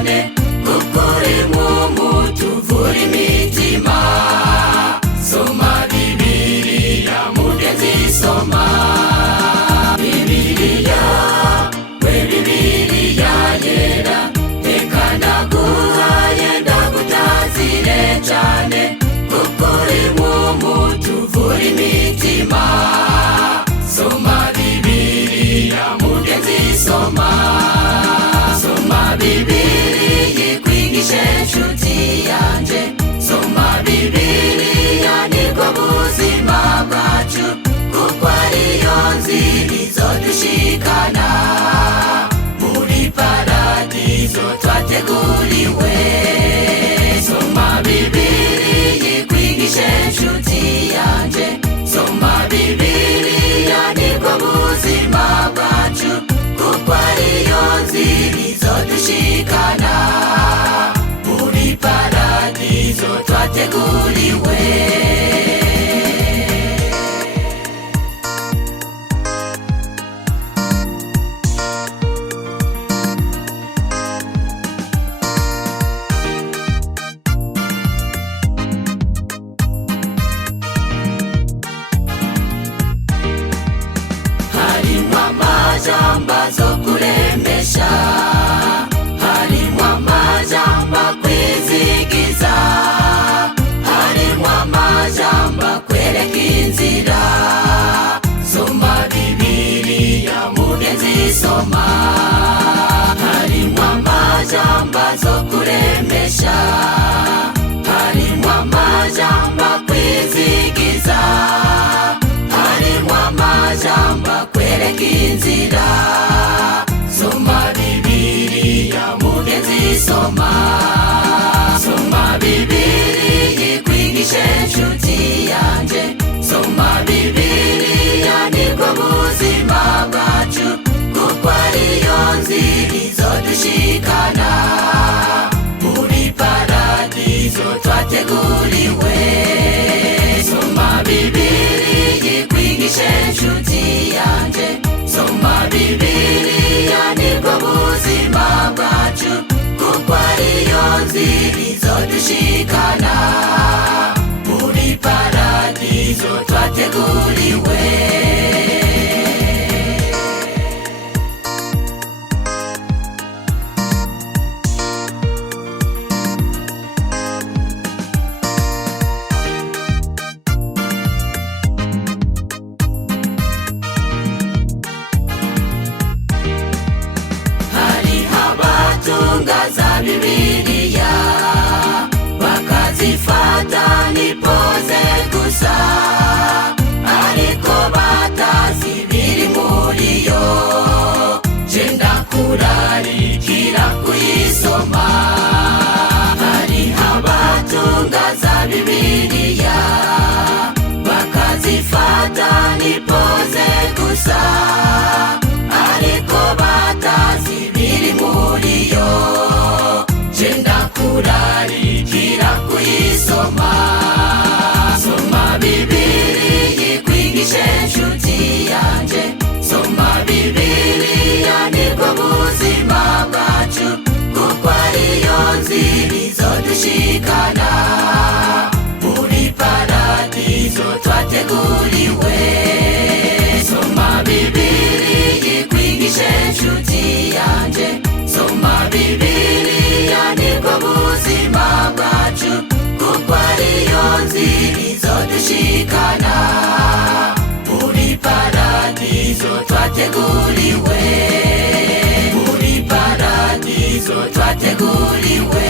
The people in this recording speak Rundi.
cyane gukora impumu tuvura imitima. Soma Bibiliya mugenzi, soma Bibiliya, we Bibiliya yera, reka ndaguhaye ndagutazire cyane gukora impumu tuvura imitima. Soma Bibiliya mugenzi, soma Bibiliya ikwigishe nshuti yanje. Soma Bibiliya nibwo buzima bwacu, kuko ariyo nzira izodushikana muri paradizo twateguriwe. Soma Bibiliya ikwigishe nshuti yanje. Soma Bibiliya nibwo buzima bwacu, kuko ariyo nzira izodushikana muri paradizo twateguriwe. Harimwo amajambo zo kuremesha, harimwo amajambo kwizigiza, harimwo amajambo kwereka inzira. Soma Bibiliya mugenzi, soma. Harimwo amajambo zo kuremesha, harimwo amajambo kwizigiza, harimwo amajambo kwereka inzira. Soma Bibiliya mugenzi, soma. Soma Bibiliya ikwigishe nshuti yanje. Soma Bibiliya nibwo buzima bwacu, kuko ariyo nzira izodushikana muri paradizo twateguriwe. Soma Bibiliya ikwigishe nshuti yanje. Soma Bibiliya nibwo buzima bwacu, kuko ariyo nzira izodushikana muri paradizo twateguriwe. Za Bibiliya bakazifata nipoze gusa, ariko batazi biri muri yo. Je ndakurarikira kuyisoma. Hariho abatunga za Bibiliya bakazifata nipoze gusa, ariko batazi biri muri yo. Ndakurarikira kuyisoma. Soma Bibiliya ikwigishe nshuti yanje. Soma Bibiliya nibwo buzima bwacu, kuko ariyo nzira izodushikana muri paradizo twateguriwe. Soma Bibiliya ikwigishe nshuti yanje. Soma Bibiliya nibwo buzima bwacu, kuko ariyo nzira izodushikana muri paradizo twateguriwe. Muri paradizo twateguriwe.